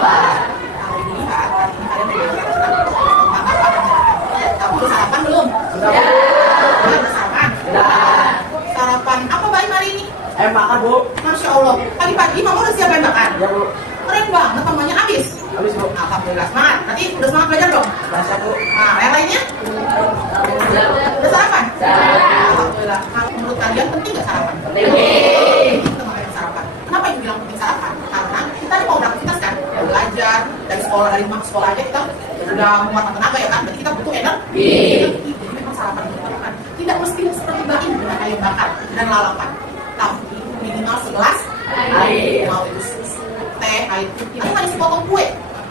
Kalau dilihat, hari ini kalian udah sarapan belum? Sudah. Udah sarapan? Sudah. Sarapan apa baik hari ini? Makan, Bu. Masya Allah. Pagi-pagi mama udah siapin makan? Ya, Bu. Keren banget, temannya habis. Habis, Bu. Alhamdulillah, semangat. Nanti udah semangat belajar dong? Masa, Bu. Nah, yang lainnya? Udah sarapan? Alhamdulillah. Nah, menurut kalian penting nggak sarapan? Penting. Teman-teman sarapan. Kenapa itu bilang penting sarapan? Karena kita mau beraktivitas kan? Belajar, dari sekolah, sekolah aja kita udah mengeluarkan tenaga ya kan? Berarti kita butuh energi. Jadi memang sarapan itu diperlukan. Tidak mesti seperti bayi dengan kayu bakar dan lalapan. Tapi minimal segelas air. Mau itu susu, teh, air putih, atau hanya sepotong kue.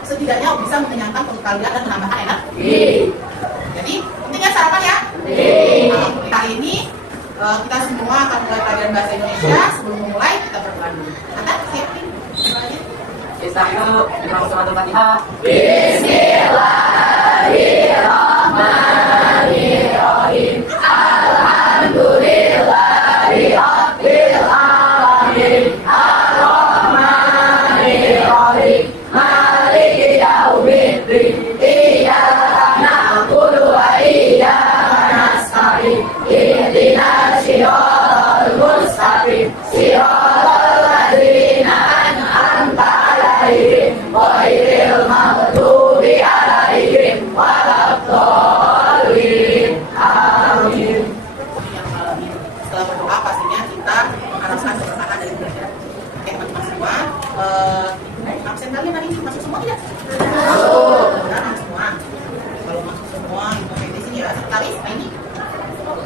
Setidaknya bisa mengenyangkan perut kalian dan menambahkan energi. Jadi pentingnya sarapan ya. Alhamdulillah. Kali ini kita semua akan mulai pelajaran bahasa Indonesia. Sebelum memulai kita berdoa dulu. Anda siapin doanya? Satu, Imam Suratul Fatihah. Bismillahirrahmanirrahim. Alhamdulillahirabbil alamin. Arrahmanirrahim. Maliki yaumiddin. Iyyaka na'budu wa iyyaka nasta'in. Ihdinas siratal mustaqim. Siratal ladzina an'amta 'alaihim ghairil maghdubi 'alaihim waladdallin. Amin. Setelah berdoa pastinya kita haruskan keberkahan dari belajar. Oke teman-teman semua, absen kalian hari ini masuk semua tidak? Masuk. Masuk semua. Kalau masuk semua, itu di sini ya. Sekretaris ini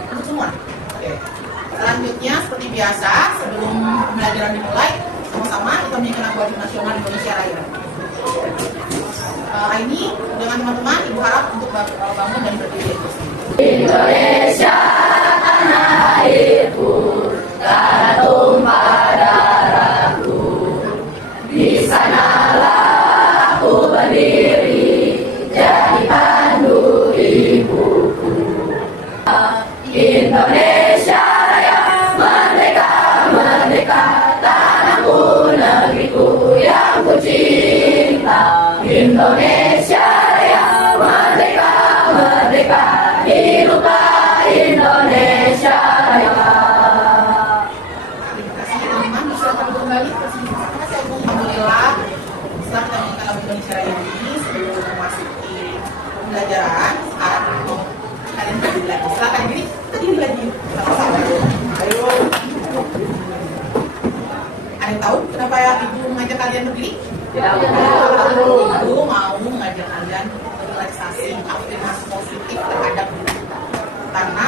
masuk semua. Oke. Selanjutnya seperti biasa, sebelum pembelajaran dimulai, sama-sama kita menyanyikan lagu wajib nasional Indonesia Raya. Ini dengan teman-teman, ibu harap untuk bangun dan berdiri. Indonesia tanah airku, tanah tumpah darahku. Di sanalah aku berdiri, jadi pandu ibuku. Indonesia Raya, merdeka, merdeka, tanahku, negeriku yang ku cinta. Indonesia Raya, merdeka, merdeka, hiduplah Indonesia Raya. Terima kasih teman-teman, silakan kembali ke sini. Alhamdulillah, setelah kita menyanyikan lagu Indonesia Raya ini, sebelum memasuki pembelajaran, sekarang kalian berdiri lagi. Silakan diri, kita diri lagi sama-sama. Ayo. Ada yang tahu kenapa ibu mengajak kalian berdiri? Tidak. Ibu mau mengajak kalian relaksasi, afirmasi positif terhadap diri kita. Karena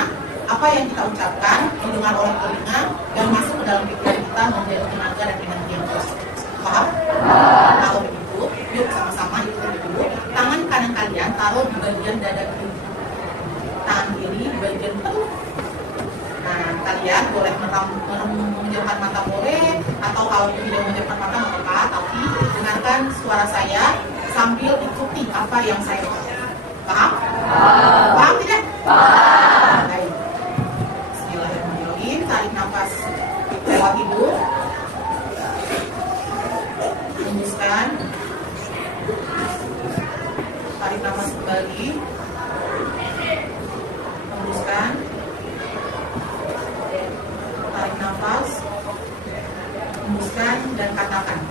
apa yang kita ucapkan didengar oleh telinga dan masuk ke dalam pikiran kita menjadi tenaga dan energi yang positif. Paham? Kalau begitu, yuk sama-sama ikutin dulu. Tangan kanan kalian taruh di bagian dada kiri. Tangan kiri di bagian perut. Nah, kalian boleh menjauhkan mata boleh, atau kalau tidak menjauhkan mata nggak apa-apa, tapi dengarkan suara saya sambil ikuti apa yang saya ucapkan. Paham? Paham tidak? Paham. Baik. Bismillahirrahmanirrahim. Tarik nafas lewat hidung. Hembuskan. Tarik nafas kembali. Hembuskan. Tarik nafas. Hembuskan dan katakan,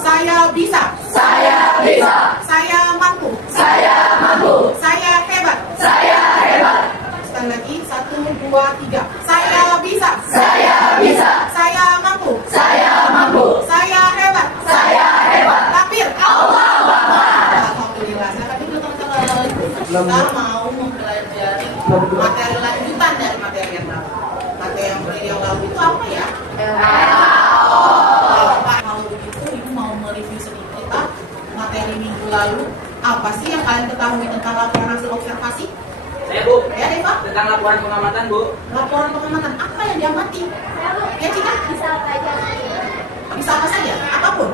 saya bisa. Saya bisa, Saya mampu. saya mampu, Saya hebat. saya hebat. Sekali lagi, 1, 2, 3. Saya bisa. Saya bisa, Saya mampu. saya mampu, Saya hebat. saya hebat. Takbir. Allahu Akbar. Alhamdulillah. Silakan dulu teman-teman. Kita mau mempelajari materi lanjutan dari materi yang lalu. Materi yang lalu itu apa ya? Kalau begitu, ibu mau mereview sedikit materi minggu lalu. Apa sih yang kalian ketahui tentang laporan hasil observasi? Saya, Bu. Ya, Deva? Tentang laporan pengamatan, Bu. Laporan pengamatan apa yang diamati? Ya, Cika? Bisa apa aja? Bisa apa saja? Apapun.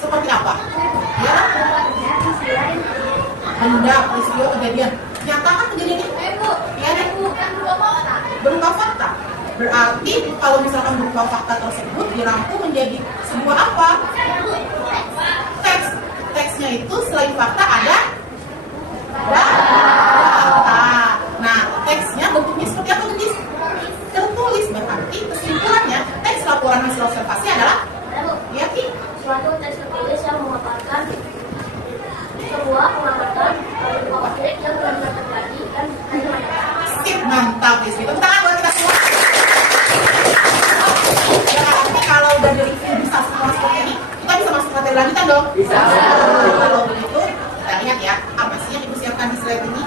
Seperti apa? Ya, benda, peristiwa, kejadian. Nyatakan kejadian itu. Ya, Dek? Berupa fakta. Berarti kalau misalkan berupa fakta tersebut dirangkum menjadi sebuah apa? Teks. teksnya itu selain fakta ada data. Nah, teksnya bentuknya seperti apa, Gendis? Tertulis. Berarti kesimpulannya teks laporan hasil observasi adalah ya, Ki? Suatu teks tertulis yang memaparkan sebuah pengamatan objek yang benar-benar terjadi dan Sip, mantap, Gendis. Tepuk tangan buat kita semua. Ya, artinya kalau udah dari bisa semua seperti ini, kita bisa masuk materi lagi kan dong? Bisa. Kalau begitu, kita lihat ya, apa sih yang Ibu siapkan di slide ini?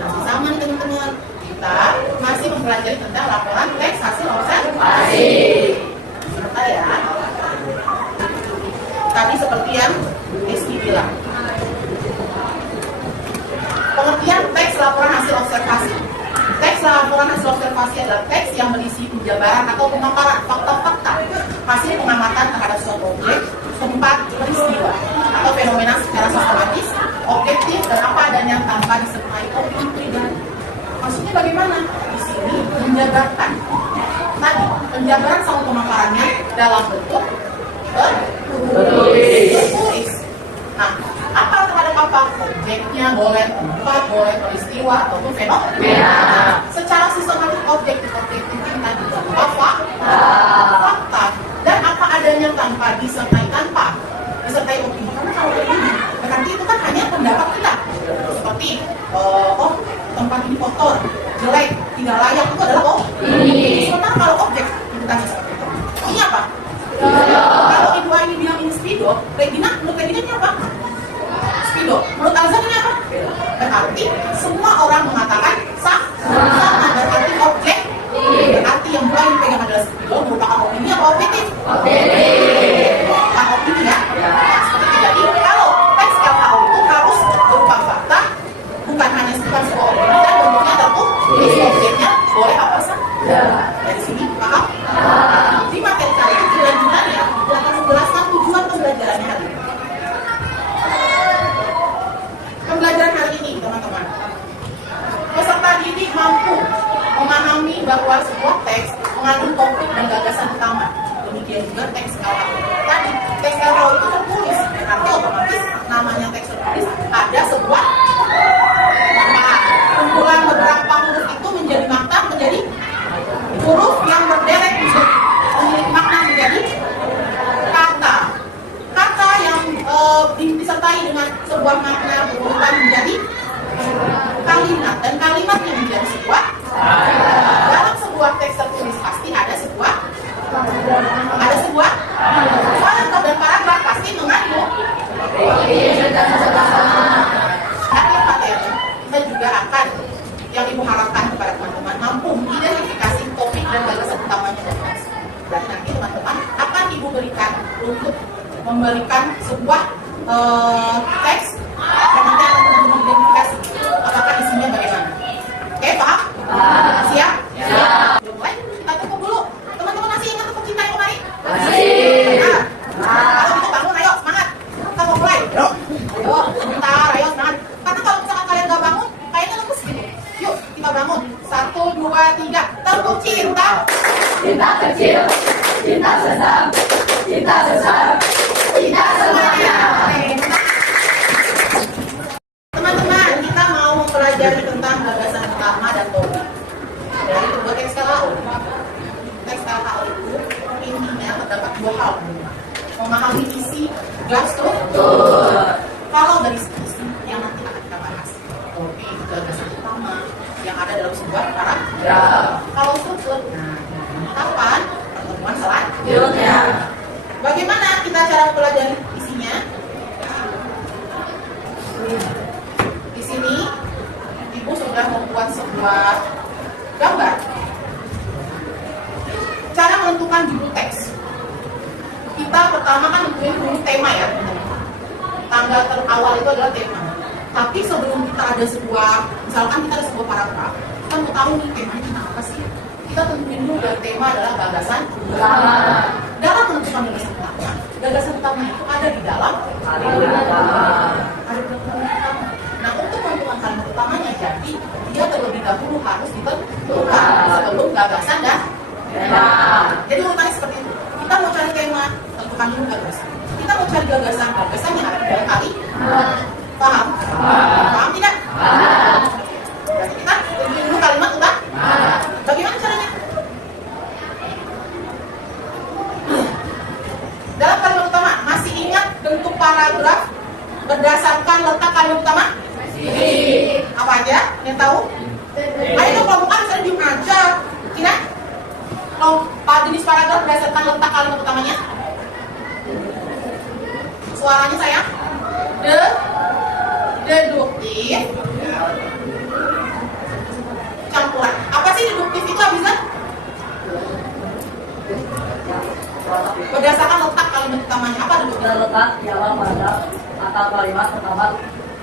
Masih sama nih teman-teman. Kita masih mempelajari tentang laporan teks hasil observasi. Sebentar ya. Tadi seperti yang Rizky bilang. Pengertian teks laporan hasil observasi. Teks laporan hasil observasi adalah teks yang berisi penjabaran atau pemaparan fakta-fakta hasil pengamatan terhadap suatu objek, tempat, peristiwa, atau fenomena secara sistematis, objektif, dan apa adanya tanpa disertai opini pribadi. Maksudnya bagaimana? Di sini menjabarkan. Tadi penjabaran sama pemaparannya dalam bentuk tertulis. Nah, apa terhadap apa? Objeknya boleh tempat, boleh peristiwa, ataupun fenomena. Secara sistematis objektif ini tadi apa? Fakta. Dan apa adanya tanpa disertai opini. Karena kalau ini berarti itu kan hanya pendapat kita. Seperti tempat ini kotor, jelek, tidak layak, itu adalah opini. Sementara kalau objek kita seperti itu. Ini apa? Kalau Ibu Aini bilang ini speedo, Regina, menurut Regina ini apa? Speedo. Menurut Azan ini apa? Berarti semua orang mengatakan sah. Sama berarti objek. Berarti yang Ibu Aini pegang adalah speedo, merupakan opini atau objektif? Opini ya. Seperti itu. Jadi kalau teks LHO itu harus berupa fakta, bukan hanya sebuah opini dan bentuknya tertulis. Objeknya boleh apa sah? Dari sini paham? Di materi kali ini kelanjutannya akan menjelaskan tujuan pembelajarannya hari ini. Pembelajaran hari ini, teman-teman, peserta didik mampu memahami bahwa sebuah teks mengandung topik dan gagasan utama. Demikian juga teks LHO. Tadi teks LHO itu tertulis, berarti otomatis namanya teks tertulis ada sebuah makna. Kumpulan beberapa huruf itu menjadi makna, menjadi huruf yang berderet memiliki makna menjadi kata. Kata yang disertai dengan sebuah makna berurutan menjadi kalimat, dan kalimat yang menjadi sebuah. Dalam sebuah teks tertulis pasti ada sebuah paragraf, dan paragraf pasti mengandung akhir materi. Kita juga akan yang Ibu harapkan kepada teman-teman mampu mengidentifikasi topik dan gagasan utamanya dari teks. Berarti nanti teman-teman akan Ibu berikan untuk memberikan sebuah teks dan nanti akan teman-teman identifikasi apakah isinya bagaimana. Oke, paham? Siap? Mulai, kita tutup dulu. Teman-teman masih ingat untuk cinta yang kemarin? Masih. Kalau gitu bangun, ayo semangat. Kita mau mulai. Ayo, sebentar, ayo semangat. Karena kalau misalkan kalian gak bangun, kayaknya lemes gitu. Yuk, kita bangun. 1, 2, 3. Tepuk cinta. Cinta kecil, cinta sesam, cinta besar, cinta semuanya. Teman-teman, kita mau mempelajari tentang gagasan utama dan topik dari sebuah teks LHO. Teks LHO itu intinya terdapat dua hal: memahami isi dan struktur. Kalau dari isi yang nanti akan kita bahas, topik gagasan utama yang ada dalam sebuah paragraf. Kalau struktur, kapan pertemuan selanjutnya? Bagaimana kita cara mempelajari isinya? Di sini Ibu sudah membuat sebuah gambar. Cara menentukan judul teks. Kita pertama kan nentuin dulu tema ya. Tanggal terawal itu adalah tema. Tapi sebelum kita ada sebuah, misalkan kita ada sebuah paragraf, kita mau tahu nih temanya apa sih? Kita tentuin dulu dari tema adalah gagasan utama. Dalam menentukan gagasan utama itu ada di dalam kalimat utama. Nah, untuk menentukan kalimat utamanya, jadi dia terlebih dahulu harus ditentukan sebelum gagasan dan tema. Jadi urutannya seperti itu. Kita mau cari tema, tentukan dulu gagasan. Kita mau cari gagasan, gagasannya ada Paham? Paham tidak? Berarti kita review dulu kalimat utama. Bagaimana caranya? Dalam kalimat utama, masih ingat bentuk paragraf berdasarkan letak kalimat utama? Apa aja? Yang tahu? Ayo dong, kalau bukan saya diem aja. Tidak? Kalau jenis paragraf berdasarkan letak kalimat utamanya? Suaranya sayang? Deduktif, campuran. Apa sih deduktif itu, Abizar? Berdasarkan letak kalimat utamanya. Apa deduktif? Terletak di awal paragraf atau kalimat pertama,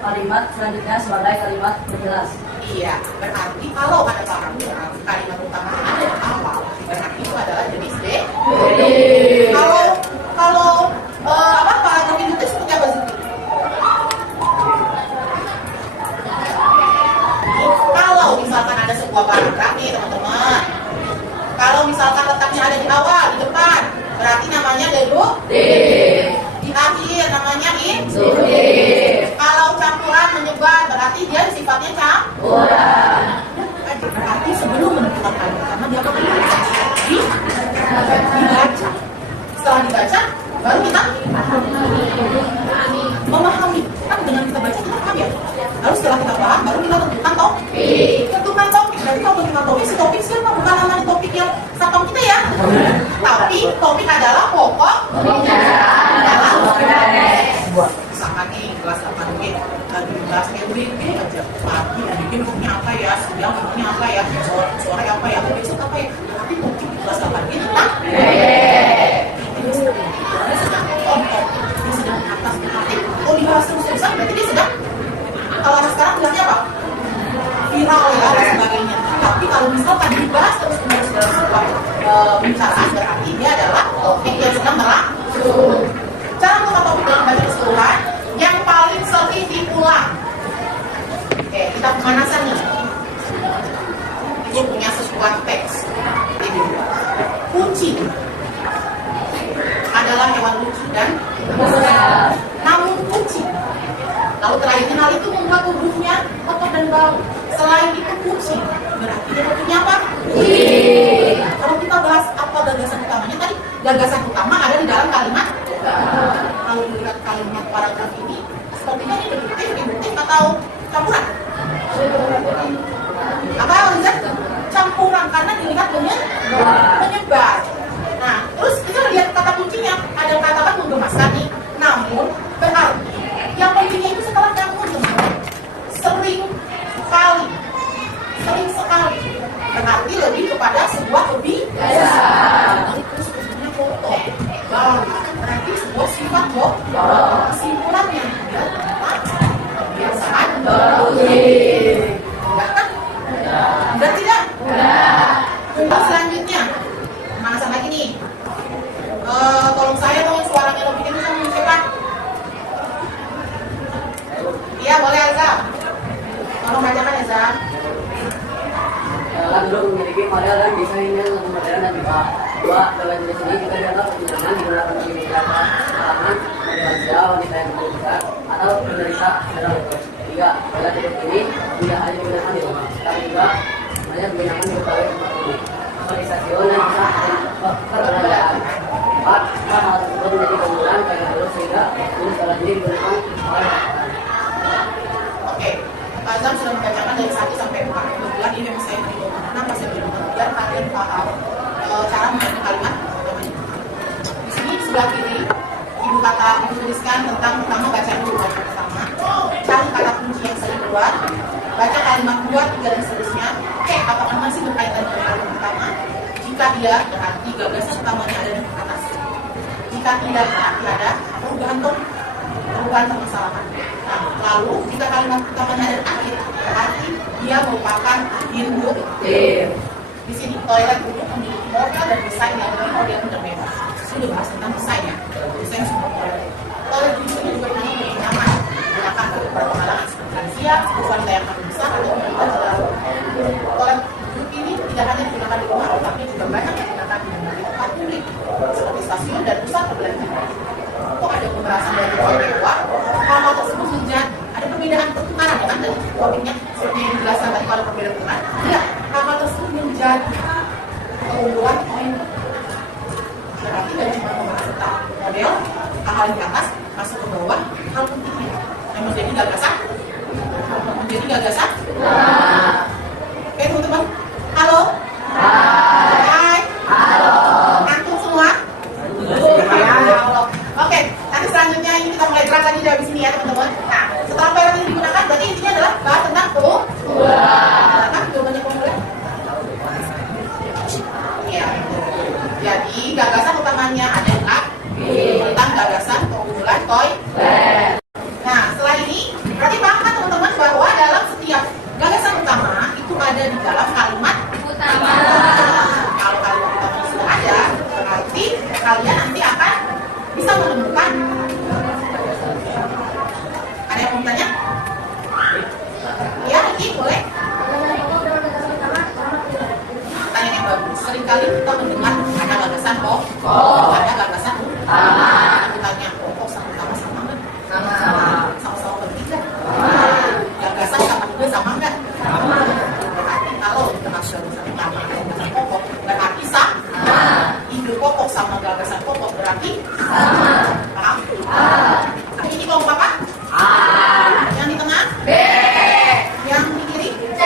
kalimat selanjutnya sebagai kalimat berjelas. Iya, berarti kalau ada paragraf kalimat utama ada di awal, berarti itu adalah jenis D. Kalau paragraf induktif seperti apa sih? Kalau misalkan ada sebuah paragraf nih teman-teman, kalau misalkan letaknya ada di awal, di depan, berarti namanya deduktif. Di akhir namanya induktif. Kalau campuran menyebar, berarti dia sifatnya campuran. Berarti sebelum menentukan kalimat utama dia akan dibaca. Setelah dibaca, baru kita memahami. Kan dengan kita baca kita paham ya. Lalu setelah kita paham, baru kita tentukan topik. Tentukan topik. Berarti kalau tentukan topik, si topik siapa? Bukan namanya topik yang satpam kita ya. Tapi topik adalah pokok dalam misalkan nih kelas 8 G lagi kelas EBG aja pagi bikin grupnya apa ya, siang grupnya apa ya, sore apa ya, besok apa ya. Tapi topik kelas 8 G tentang dia sedang kontok, dia sedang atas hati. Oh dibahas terus-terusan berarti dia sedang, kalau anak sekarang bilangnya apa? Viral ya dan sebagainya. Tapi kalau misalkan dibahas terus-menerus dalam sebuah pembicaraan, berarti dia adalah topik yang sedang berlangsung. Cara mengenal topik dalam baca keseluruhan yang paling sering diulang. Oke, kita pemanasan nih. Ibu punya sebuah teks. Kucing adalah hewan lucu dan namun kucing. Lalu terakhir kenal itu membuat tubuhnya kotor dan bau. Selain itu kucing, berarti dia punya apa? Kalau kita bahas apa gagasan utamanya tadi, gagasan utama ada di dalam kalimat. Kalau dilihat kalimat paragraf ini, sepertinya ini deduktif atau campuran? Apa Liza? Campuran karena dilihat menyebar. Nah, terus kita lihat kata kuncinya, ada kata-kata menggemaskan nih. Namun berarti yang pentingnya itu setelah namun teman-teman sering sekali berarti lebih kepada sebuah kebiasaan. Terus sebenarnya foto berarti sebuah sifat kesimpulannya kebiasaan enggak kan? Enggak tidak? Terus selanjutnya mana lagi nih? Tolong saya dong suaranya lebih kencang siapa? Iya boleh Elza. Tolong bacakan Elza. Dalam dulu memiliki model dan desain yang lebih modern dan juga dua dalam jenis ini juga dianggap pertimbangan digunakan bagi beberapa kalangan lansia, wanita yang bekerja atau penderita dalam itu. Tiga, dalam hidup ini tidak hanya digunakan di rumah, tapi juga banyak digunakan di berbagai tempat umum, seperti stasiun dan perbelanjaan. Empat, hal tersebut menjadi keunggulan karena dulu sehingga jenis dalam ini digunakan oleh Oke, Pak Azam sudah membacakan dari 1 sampai 4. Kebetulan ini memang saya beri kenapa saya beri biar kalian paham cara membaca kalimat. Di sini sebelah kiri ibu kata menuliskan tentang pertama baca dulu kalimat pertama, cari kata kunci yang sering keluar, baca kalimat 2, 3 dan seterusnya. Oke, apakah masih berkaitan dengan kalimat pertama? Jika iya, berarti gagasan utamanya ada di atas. Jika tidak, berarti ada perubahan topik, perubahan permasalahan. Nah, lalu jika kalimat utamanya ada di akhir, berarti dia merupakan induktif. Di sini toilet untuk memiliki model dan desain yang lebih modern dan bebas. Sudah bahas tentang desain ya, desain sumber toilet. Toilet di sini juga memang lebih nyaman, digunakan untuk perkembangan seperti lansia, wanita yang lebih besar atau wanita terlalu. Toilet ini tidak hanya digunakan di rumah, tapi juga banyak digunakan di tempat publik seperti stasiun dan pusat perbelanjaan. Kok ada pembahasan dari luar? Hal tersebut model hal di atas masuk ke bawah, hal pentingnya yang menjadi gagasan. Oke teman-teman, halo. Hai. Antum semua. Oke, nanti selanjutnya ini kita mulai gerak lagi dari sini ya teman-teman. Nah, setelah peron ini digunakan, berarti intinya adalah bahas tentang kan jawabannya formula. Ya. Jadi gagasan utamanya adalah tentang gagasan keunggulan toilet. Nah, setelah ini berarti paham kan teman-teman bahwa dalam setiap gagasan utama itu ada di dalam kalimat utama. Kalau kalimat utama sudah ada, berarti kalian nanti akan bisa menemukan. Ada yang mau bertanya? Ya, Iki boleh. Pertanyaan yang bagus. Seringkali kita mendengar ada gagasan pokok, ada gagasan utama. Tanya pokok sama utama sama nggak? Sama-sama penting kan? Gagasan sama juga sama nggak? Berarti kalau kita masuk gagasan utama dan gagasan pokok, berarti sama. Ide pokok sama gagasan pokok berarti sama. Paham? Ini kelompok apa? Yang di tengah? B. Yang di kiri? C.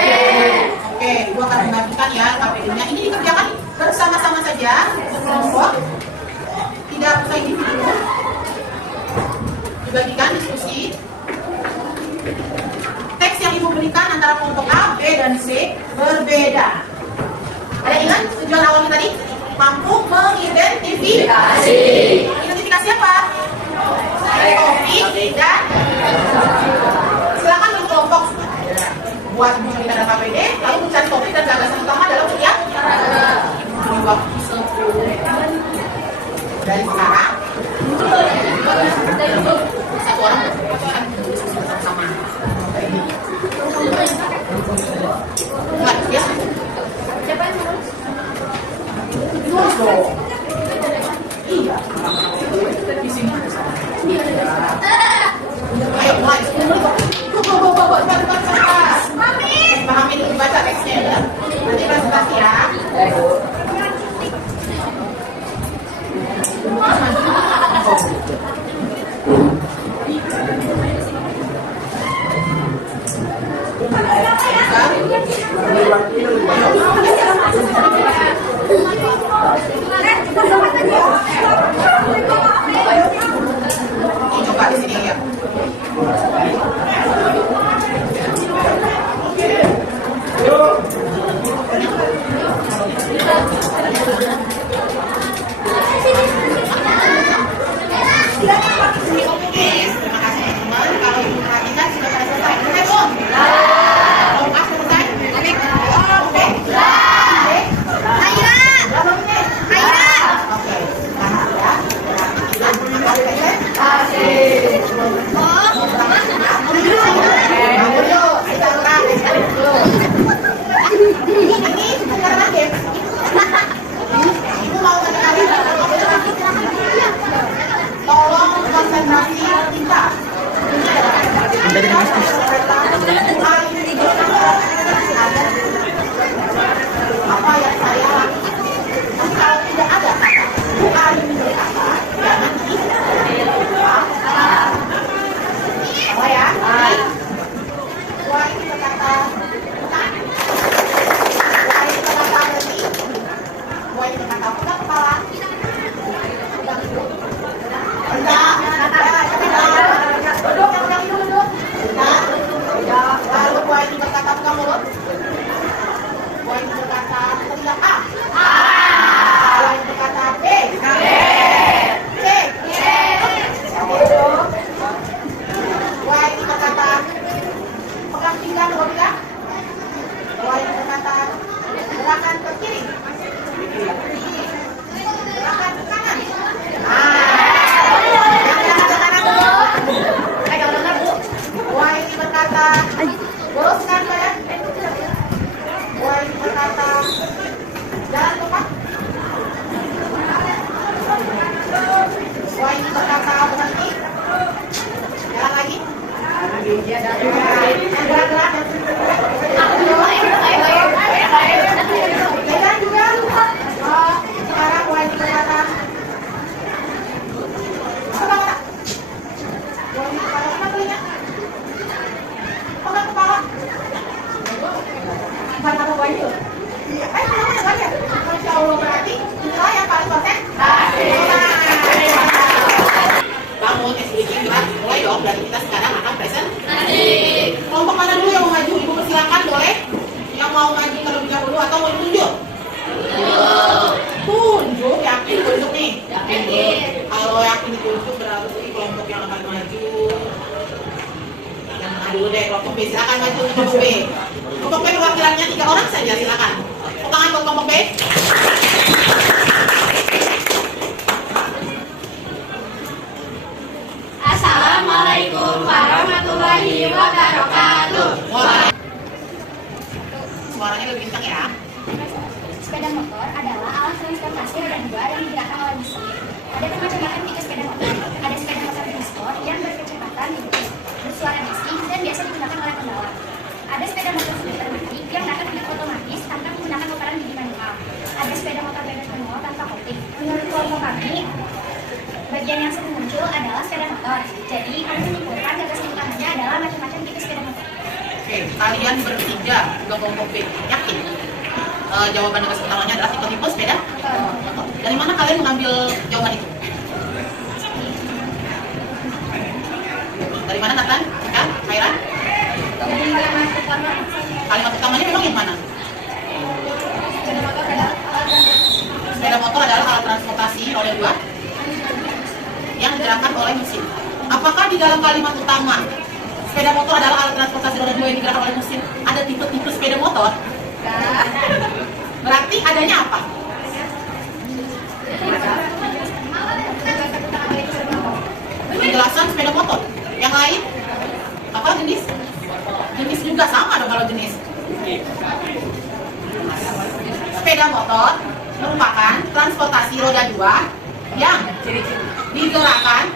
Oke, gua akan membagikan ya KPD-nya. Ini dikerjakan bersama-sama saja, sekelompok. Tidak usah individu. Dibagikan diskusi. Teks yang ibu berikan antara kelompok A, B, dan C berbeda. Ada ingat tujuan awalnya tadi? Mampu mengidentifikasi. Identifikasi apa? Topik dan silakan berkelompok buat mencari KPD, lalu mencari topik dan gagasan utama dalam setiap di waktu 10 dari sekarang. Satu orang diskusi bersama-sama. Enggak, ya? Siapa yang nulis? Nulis dong. Iya. Di sini. Ayo mulai. Pahami dulu baca teksnya ya. Nanti presentasi ya. Coba di sini ya. untuk berarti kelompok yang akan maju. Yang mana dulu deh, kelompok B. Silakan maju untuk kelompok B. Kelompok B perwakilannya 3 orang saja, silakan. Tepuk tangan buat kelompok B. Assalamualaikum warahmatullahi wabarakatuh. Suaranya lebih kencang ya. Sepeda motor adalah alat transportasi roda 2 dan digerakkan oleh mesin. Ada bermacam-macam tipe sepeda motor. Ada sepeda motor transport yang berkecepatan tinggi, bersuara bising dan biasa digunakan oleh pembalap. Ada sepeda motor skuter metik yang dapat digerak otomatis tanpa menggunakan putaran gigi manual. Ada sepeda motor bebek manual tanpa kopling. Menurut kelompok kami, bagian yang sering muncul adalah sepeda motor. Jadi, kami menyimpulkan gagasan utamanya adalah macam-macam tipe sepeda motor. Oke, kalian bertiga juga kelompok B. Yakin? Jawaban tugas utamanya adalah tipe-tipe sepeda motor. Dari mana kalian mengambil jawaban itu? Dari mana, Nathan? Kan? Khairan? Kalimat utamanya memang yang mana? Sepeda motor adalah alat transportasi roda 2 yang digerakkan oleh mesin. Apakah di dalam kalimat utama sepeda motor adalah alat transportasi roda 2 yang digerakkan oleh mesin ada tipe-tipe sepeda motor? Berarti adanya apa? Penjelasan sepeda motor. Yang lain? Apa jenis? Jenis juga sama dong kalau jenis. Sepeda motor merupakan transportasi roda 2 yang digerakkan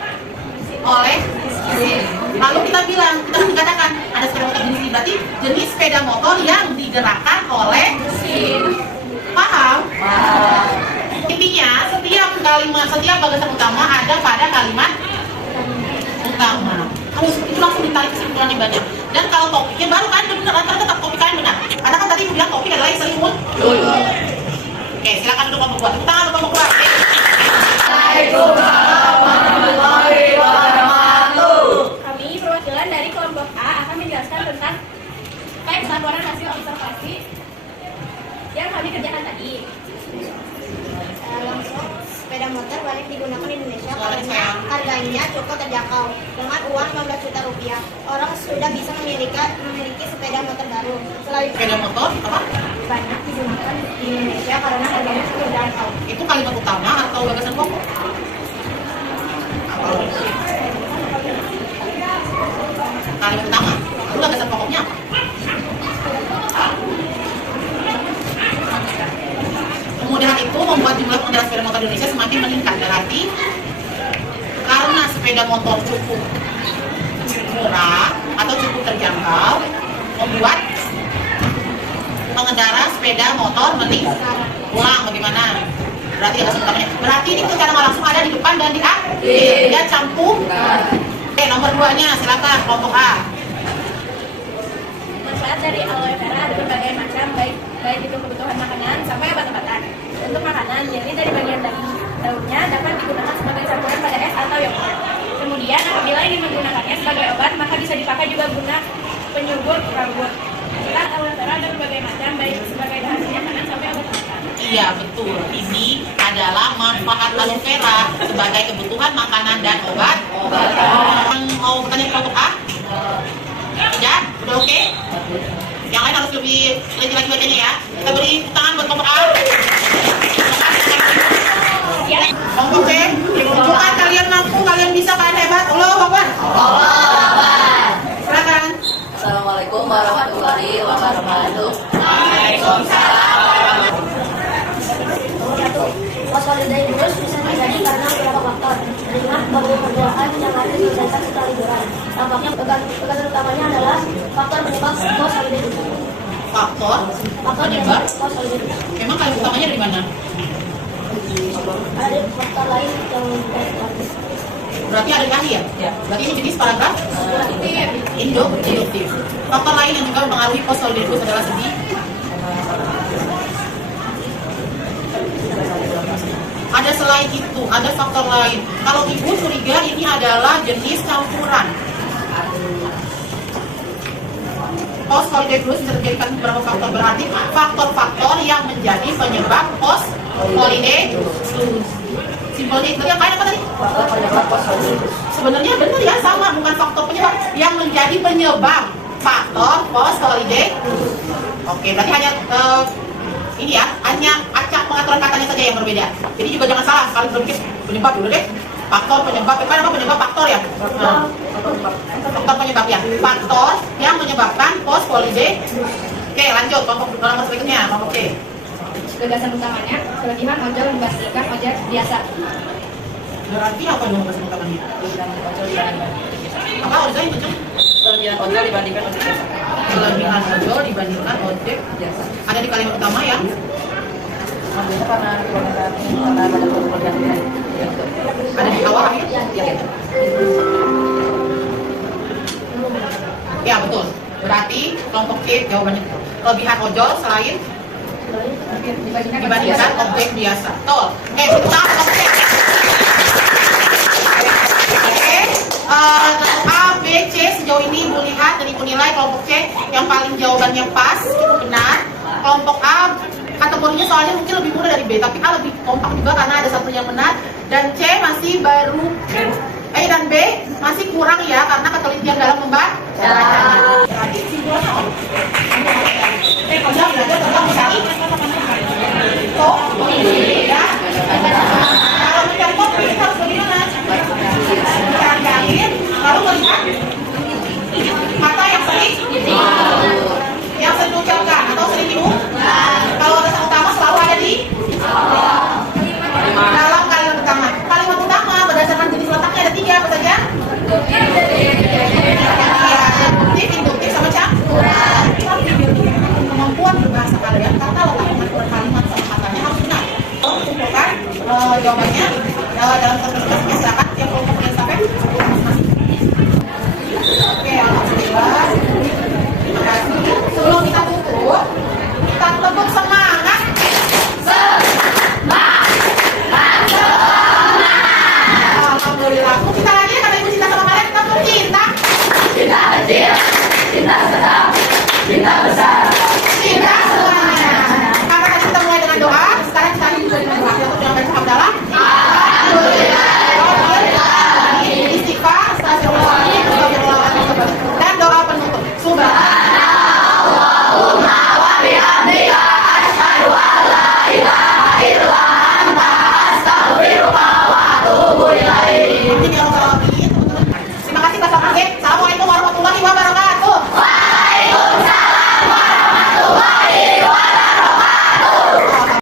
oleh mesin. Lalu kita bilang, kita katakan ada sepeda motor jenis ini, berarti jenis sepeda motor yang digerakkan oleh mesin. Paham? Intinya setiap kalimat, setiap bagasan utama ada pada kalimat utama. Kalau itu langsung ditarik kesimpulannya banyak. Dan kalau topiknya baru kan benar, rata-rata tetap topik kalian benar. Karena kan tadi bilang topik adalah yang sering muncul. Oke, silakan duduk kelompok 2. Tepuk tangan untuk kelompok 2. Kami perwakilan dari kelompok A akan menjelaskan tentang teks laporan hasil observasi yang kami kerjakan tadi. Langsung sepeda motor banyak digunakan di Indonesia karena harganya cukup terjangkau. Dengan uang 15 juta rupiah, orang sudah bisa memiliki sepeda motor baru. Selain Sepeda motor apa? banyak digunakan di Indonesia karena harganya cukup terjangkau. Itu kalimat utama atau bagasan pokok? Kalimat utama. Itu bagasan pokoknya apa? Kemudahan itu membuat jumlah pengendara sepeda motor di Indonesia semakin meningkat. Berarti karena sepeda motor cukup murah atau cukup terjangkau, membuat pengendara sepeda motor meningkat. Ulang bagaimana? Berarti ada utamanya. Berarti ini secara nggak langsung ada di depan dan di akhir. Dia campur. Oke, nomor 2-nya silakan kelompok A. Manfaat dari aloe vera ada berbagai macam, baik itu kebutuhan makanan sampai obat-obatan. Untuk makanan, jadi dari bagian daunnya dapat digunakan sebagai campuran pada es atau yogurt. Kemudian, apabila ingin menggunakannya sebagai obat, maka bisa dipakai juga guna penyubur rambut. Setelah aloe vera ada berbagai macam, baik sebagai bahan makanan sampai obat-obatan. Iya betul. Ini adalah manfaat aloe vera sebagai kebutuhan makanan dan obat. Yang mau bertanya kelompok A? Ya, udah oke? Yang lain harus lebih teliti lagi bacanya ya. Kita beri tangan buat kelompok A. Kelompok B, tunjukkan kalian mampu, kalian bisa, kalian hebat. Allahu Akbar. Silakan. Assalamualaikum warahmatullahi wabarakatuh. Osteoarthritis bisa terjadi karena beberapa faktor. Dengan beberapa pergerakan yang harus diselesaikan setelah liburan. Tampaknya bagasan utamanya adalah faktor penyebab osteoarthritis. Faktor penyebab. Osteoarthritis. Memang kalian utamanya dari mana? Ada faktor lain yang osteoarthritis. Berarti ada kali ya? Berarti ini jenis paragraf induktif. Faktor lain yang juga mempengaruhi osteoarthritis adalah segi. Ada selain itu, ada faktor lain. Kalau ibu curiga ini adalah jenis campuran. Osteoarthritis bisa terjadikan beberapa faktor, berarti faktor-faktor yang menjadi penyebab osteoarthritis. Simpelnya itu yang lain apa tadi? faktor penyebab fosfolipid. Sebenarnya benar ya, sama, bukan faktor penyebab. Yang menjadi penyebab faktor fosfolipid. Oke, berarti hanya ini ya, hanya acak pengaturan katanya saja yang berbeda. Jadi juga jangan salah sekali berpikir penyebab dulu deh. Faktor penyebab, apa penyebab faktor ya? Faktor penyebab ya. Faktor yang menyebabkan fosfolipid. Oke, lanjut kelompok berikutnya, kelompok C. Gagasan utamanya, kelebihan ojol dibandingkan ojol biasa. Berarti apa dong bahasa utamanya? Apa ojol itu? Kelebihan ojol dibandingkan ojek biasa. Kelebihan ojol dibandingkan ojek biasa. Ada di kalimat utama ya? Biasa karena banyak pekerjaan lain. Ada di awal akhir? Ya betul. Berarti kelompok C jawabannya kelebihan ojol selain dibandingkan objek biasa. Betul. Kita kelompok C. A, B, C sejauh ini Ibu lihat dan Ibu nilai kelompok C yang paling jawabannya pas, itu benar. Kelompok A kategorinya soalnya mungkin lebih mudah dari B, tapi A lebih kompak juga karena ada satu yang benar, dan C masih baru, dan B masih kurang ya karena ketelitian dalam membacanya. Berarti simpulannya apa? Kalau belajar tentang mencari ya. Kalau mencari